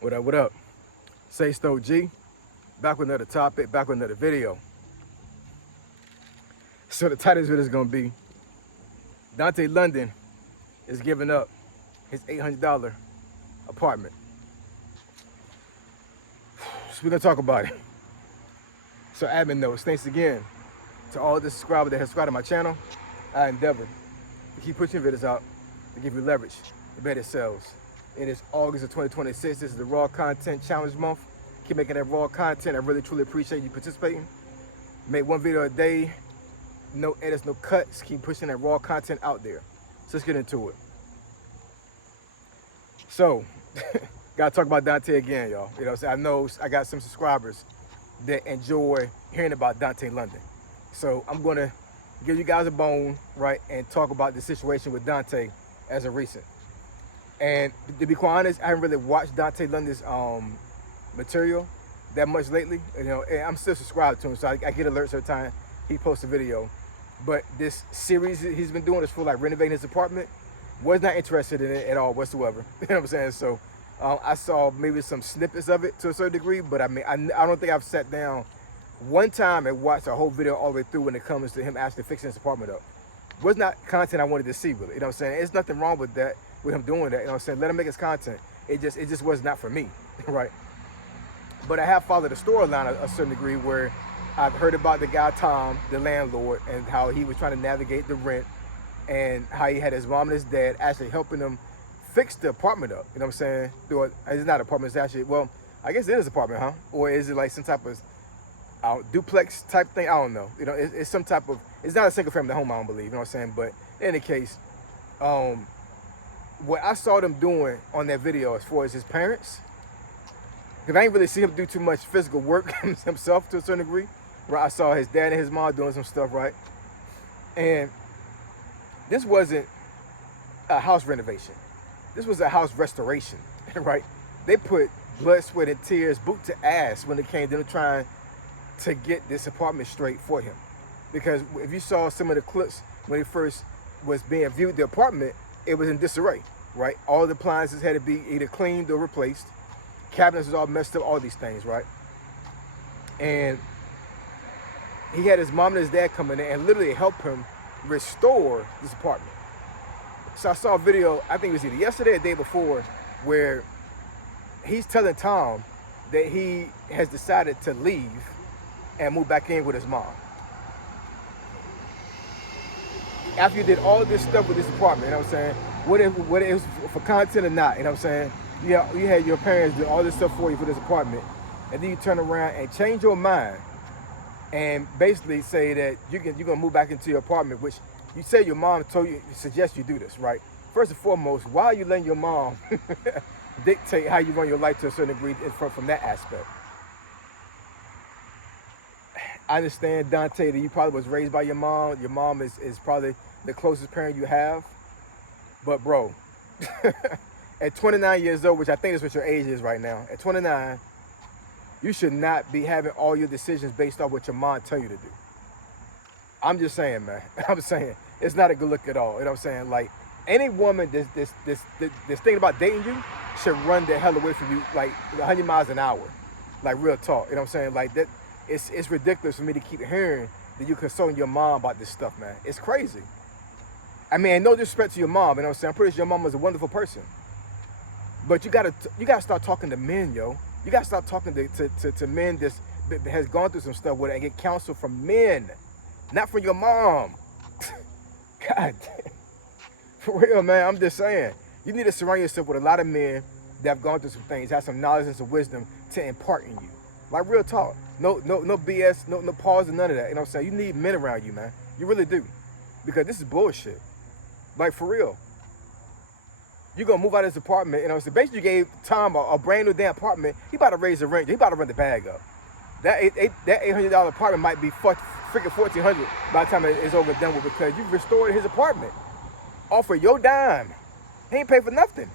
What up, what up? Say Stoke G, back with another topic, back with another video. So the title of this video is gonna be Dontay London is giving up his $800 apartment. So we're gonna talk about it. So admin notes, thanks again to all the subscribers that have subscribed to my channel. I endeavor to keep pushing videos out to give you leverage to better sales. It is August of 2026. This is the Raw Content Challenge Month. Keep making that raw content. I really truly appreciate you participating. Make one video a day, no edits, no cuts. Keep pushing that raw content out there. So let's get into it. So, gotta talk about Dontay again, y'all. You know what I'm saying? I know I got some subscribers that enjoy hearing about Dontay London. So I'm gonna give you guys a bone, right, and talk about the situation with Dontay as of recent. And to be quite honest, I haven't really watched Dontay London's material that much lately. You know, and I'm still subscribed to him, so I get alerts every time he posts a video. But this series he's been doing is for like renovating his apartment. Was not interested in it at all whatsoever. You know what I'm saying? So I saw maybe some snippets of it to a certain degree, but I mean, I don't think I've sat down one time and watched a whole video all the way through when it comes to him actually fixing his apartment up. Was not content I wanted to see, really. You know what I'm saying? There's nothing wrong with that, with him doing that. You know what I'm saying? Let him make his content. It just was not for me, right? But I have followed the storyline a certain degree where I've heard about the guy Tom, the landlord, and how he was trying to navigate the rent, and how he had his mom and his dad actually helping him fix the apartment up. You know what I'm saying? It's not an apartment, it's actually, well, I guess it is an apartment, huh? Or is it like some type of duplex type thing? I don't know. You know, it's some type of, it's not a single family home, I don't believe, you know what I'm saying? But in any case, what I saw them doing on that video as far as his parents, because I ain't really see him do too much physical work himself to a certain degree, right? I saw his dad and his mom doing some stuff, right? And this wasn't a house renovation. This was a house restoration, right? They put blood, sweat, and tears, boot to ass, when it came to them trying to get this apartment straight for him. Because if you saw some of the clips when he first was being viewed, the apartment, it was in disarray, right? All the appliances had to be either cleaned or replaced. Cabinets was all messed up, all these things, right? And he had his mom and his dad come in there and literally help him restore this apartment. So I saw a video, I think it was either yesterday or the day before, where he's telling Tom that he has decided to leave and move back in with his mom. After you did all this stuff with this apartment, you know what I'm saying? Whether it was for content or not, you know what I'm saying? Yeah, you had your parents do all this stuff for you for this apartment, and then you turn around and change your mind and basically say that you're gonna move back into your apartment, which you say your mom told you, suggest you do this, right? First and foremost, why are you letting your mom dictate how you run your life to a certain degree from that aspect? I understand, Dontay, that you probably was raised by your mom. Your mom is probably the closest parent you have. But bro, at 29 years old, which I think is what your age is right now, at 29, you should not be having all your decisions based off what your mom tell you to do. I'm just saying, man. I'm saying it's not a good look at all. You know what I'm saying? Like, any woman that's thinking about dating you should run the hell away from you like 100 miles an hour. Like, real talk. You know what I'm saying? Like, that it's ridiculous for me to keep hearing that you're consulting your mom about this stuff, man. It's crazy. I mean, no disrespect to your mom, you know what I'm saying? I'm pretty sure your mom was a wonderful person. But you gotta start talking to men, yo. You gotta start talking to men that has gone through some stuff with it and get counsel from men, not from your mom. God damn. For real, man, I'm just saying. You need to surround yourself with a lot of men that have gone through some things, have some knowledge and some wisdom to impart in you. Like, real talk. No BS, no pause and none of that. You know what I'm saying? You need men around you, man. You really do. Because this is bullshit. Like, for real. You're going to move out of this apartment. You know, so basically you gave Tom a brand new damn apartment. He about to raise the rent. He about to run the bag up. That $800 apartment might be freaking $1,400 by the time it's over and done with, because you restored his apartment off of your dime. He ain't paid for nothing.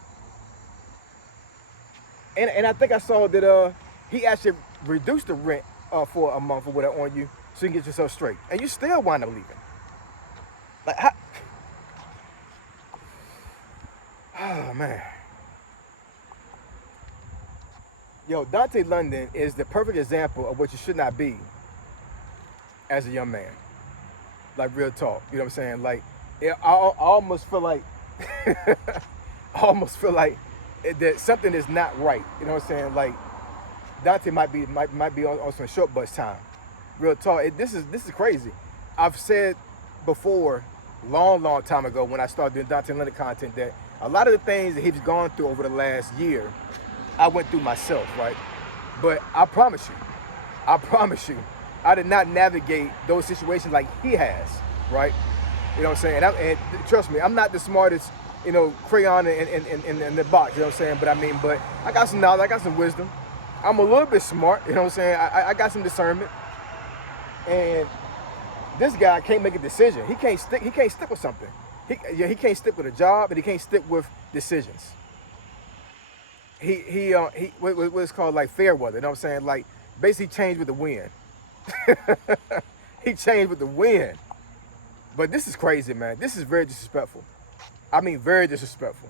And I think I saw that he actually reduced the rent for a month or whatever on you so you can get yourself straight. And you still wind up leaving. Like, how? Oh, man. Yo, Dontay London is the perfect example of what you should not be as a young man. Like real talk, you know what I'm saying? Like, I almost feel like, I almost feel like that something is not right. You know what I'm saying? Like, Dontay might be on some short bus time. Real talk. This is crazy. I've said before, long time ago when I started doing Dontay London content, that a lot of the things that he's gone through over the last year, I went through myself, right? But I promise you, I did not navigate those situations like he has, right? You know what I'm saying? And trust me, I'm not the smartest, crayon in the box, you know what I'm saying? But I got some knowledge, I got some wisdom. I'm a little bit smart, you know what I'm saying? I got some discernment. And this guy can't make a decision. He can't stick with something. He can't stick with a job, and he can't stick with decisions. What's called like fair weather, you know what I'm saying? Like basically changed with the wind. He changed with the wind. But this is crazy, man. This is very disrespectful. I mean, very disrespectful.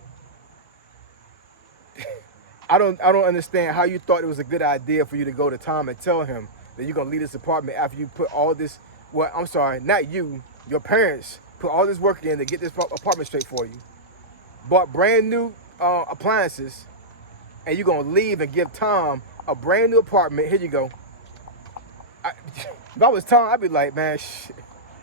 I don't understand how you thought it was a good idea for you to go to Tom and tell him that you're gonna leave this apartment after you put all this. Well, I'm sorry, not you. Your parents put all this work in to get this apartment straight for you. Bought brand new appliances, and you're gonna leave and give Tom a brand new apartment. Here you go. If I was Tom, I'd be like, man, shit,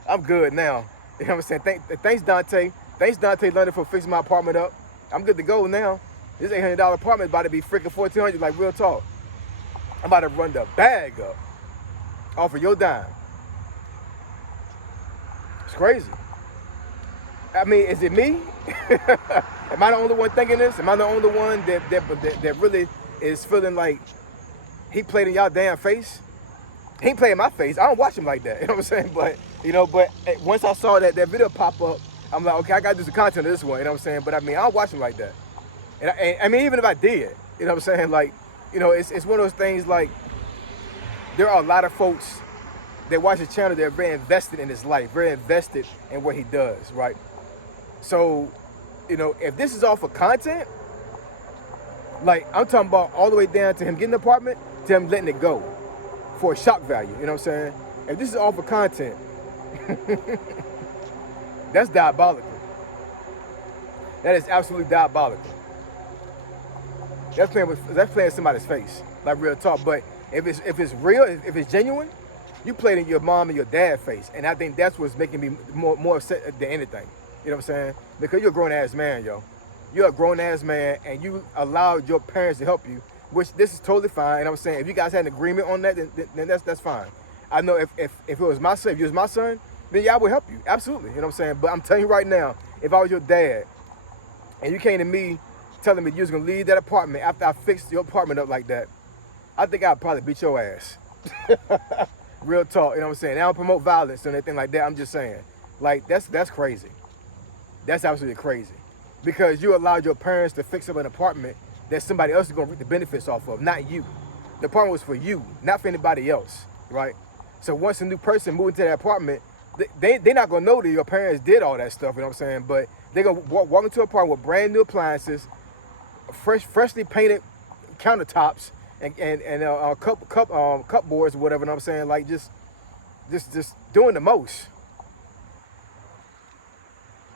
I'm good now. You know what I'm saying? Thanks, Dontay. Thanks, Dontay London, for fixing my apartment up. I'm good to go now. This $800 apartment is about to be freaking $1,400, like real talk. I'm about to run the bag up off of your dime. It's crazy. I mean, is it me? Am I the only one thinking this? Am I the only one that really is feeling like he played in y'all damn face? He ain't playing my face. I don't watch him like that. You know what I'm saying? But once I saw that video pop up, I'm like, okay, I gotta do some content of this one. You know what I'm saying? But I mean, I don't watch him like that. And I mean, even if I did, you know what I'm saying? Like, it's one of those things. Like, there are a lot of folks that watch the channel that are very invested in his life, very invested in what he does, right? So, if this is all for content, like I'm talking about all the way down to him getting the apartment, to him letting it go for a shock value, you know what I'm saying? If this is all for content, that's diabolical. That is absolutely diabolical. That's playing somebody's face, like real talk. But if it's real, if it's genuine, you played in your mom and your dad's face, and I think that's what's making me more upset than anything. You know what I'm saying? Because you're a grown ass man, yo. You're a grown ass man, and you allowed your parents to help you, which this is totally fine. And I'm saying, if you guys had an agreement on that, then that's fine. I know if it was my son, if you was my son, then yeah, I would help you, absolutely. You know what I'm saying? But I'm telling you right now, if I was your dad, and you came to me telling me you was gonna leave that apartment after I fixed your apartment up like that, I think I'd probably beat your ass. Real talk, you know what I'm saying? I don't promote violence or anything like that. I'm just saying, like, that's crazy. That's absolutely crazy. Because you allowed your parents to fix up an apartment that somebody else is gonna reap the benefits off of, not you. The apartment was for you, not for anybody else, right? So once a new person moved into that apartment, they're not gonna know that your parents did all that stuff, you know what I'm saying? But they're gonna walk into an apartment with brand new appliances, freshly painted countertops, and cup boards or whatever. You know what I'm saying? Like just doing the most.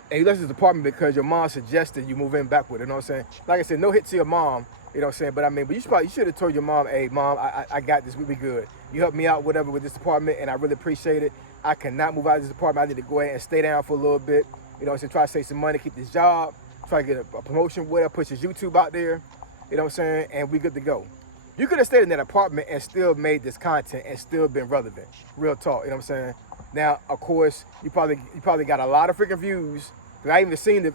And you left this apartment because your mom suggested you move in back with her. You know what I'm saying? Like I said, no hit to your mom. You know what I'm saying? But I mean, but you should have told your mom, hey, mom, I got this. We'll be good. You helped me out, whatever, with this apartment, and I really appreciate it. I cannot move out of this apartment. I need to go ahead and stay down for a little bit. You know what I'm saying? Try to save some money, keep this job, try to get a promotion, whatever, push his YouTube out there. You know what I'm saying? And we good to go. You could have stayed in that apartment and still made this content and still been relevant. Real talk. You know what I'm saying? Now, of course, you probably got a lot of freaking views. I even seen the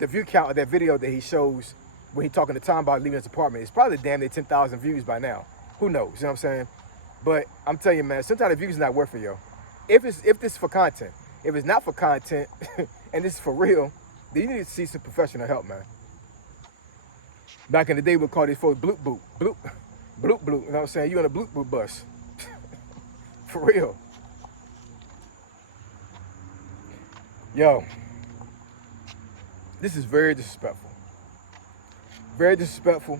view count of that video that he shows when he talking to Tom about leaving his apartment. It's probably damn near 10,000 views by now. Who knows? You know what I'm saying? But I'm telling you, man, sometimes the views are not worth it, yo. If this is for content, if it's not for content and this is for real, then you need to see some professional help, man. Back in the day, we'd call these folks bloop boop, bloop, bloop bloop. You know what I'm saying? You on a bloop boop bus. For real. Yo, this is very disrespectful. Very disrespectful.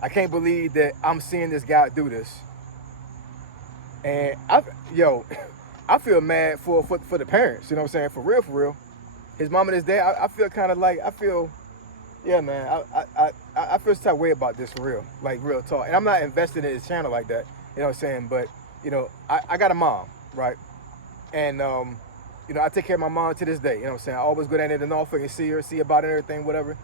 I can't believe that I'm seeing this guy do this. And yo, I feel mad for the parents. You know what I'm saying? For real, for real. His mom and his dad. I feel kind of like yeah, man. I feel some type of way about this for real, like real talk. And I'm not invested in his channel like that. You know what I'm saying? But I got a mom, right? And I take care of my mom to this day. You know what I'm saying? I always go down there to Norfolk and see about it and everything, whatever.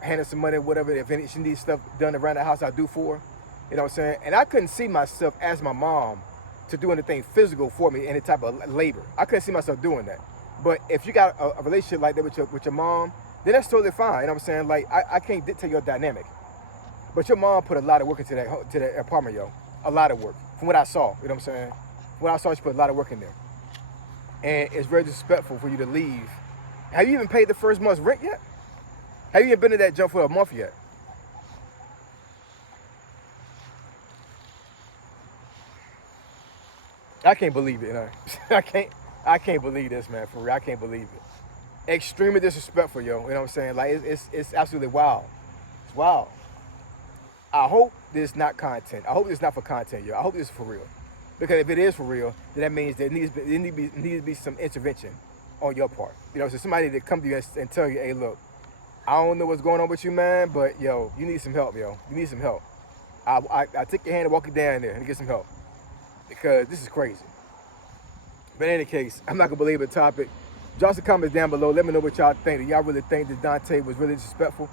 Hand her some money, whatever. If she needs stuff done around the house, I do for her. You know what I'm saying? And I couldn't see myself as my mom to do anything physical for me, any type of labor. I couldn't see myself doing that. But if you got a relationship like that with your mom, then that's totally fine. You know what I'm saying? Like I can't dictate your dynamic. But your mom put a lot of work into that apartment, yo. A lot of work. From what I saw, you know what I'm saying? From what I saw, she put a lot of work in there. And it's very disrespectful for you to leave. Have you even paid the first month's rent yet? Have you even been to that jump for a month yet? I can't believe it, I can't believe this, man, for real. I can't believe it. Extremely disrespectful, yo. You know what I'm saying? Like it's absolutely wild. It's wild. I hope this is not content. I hope this is not for content, yo. I hope this is for real. Because if it is for real, then that means there needs to be some intervention on your part. So somebody to come to you and tell you, hey, look, I don't know what's going on with you, man, but yo, you need some help, yo. You need some help. I take your hand and walk you down there and get some help. Because this is crazy. But in any case, I'm not gonna belabor the topic. Drop some comments down below. Let me know what y'all think. Do y'all really think that Dontay was really disrespectful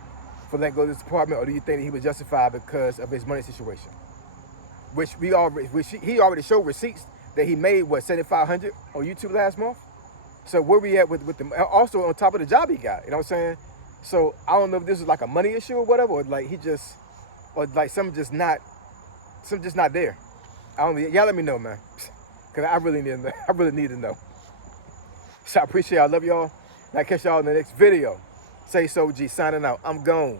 for letting go of this apartment, or do you think that he was justified because of his money situation? Which he already showed receipts that he made $7,500 on YouTube last month. So where we at with the also on top of the job he got? You know what I'm saying? So I don't know if this is like a money issue or whatever, or like something just not there. Y'all let me know, man. Cause I really need to know. So I appreciate y'all. I love y'all. And I'll catch y'all in the next video. Say so, G, signing out. I'm gone.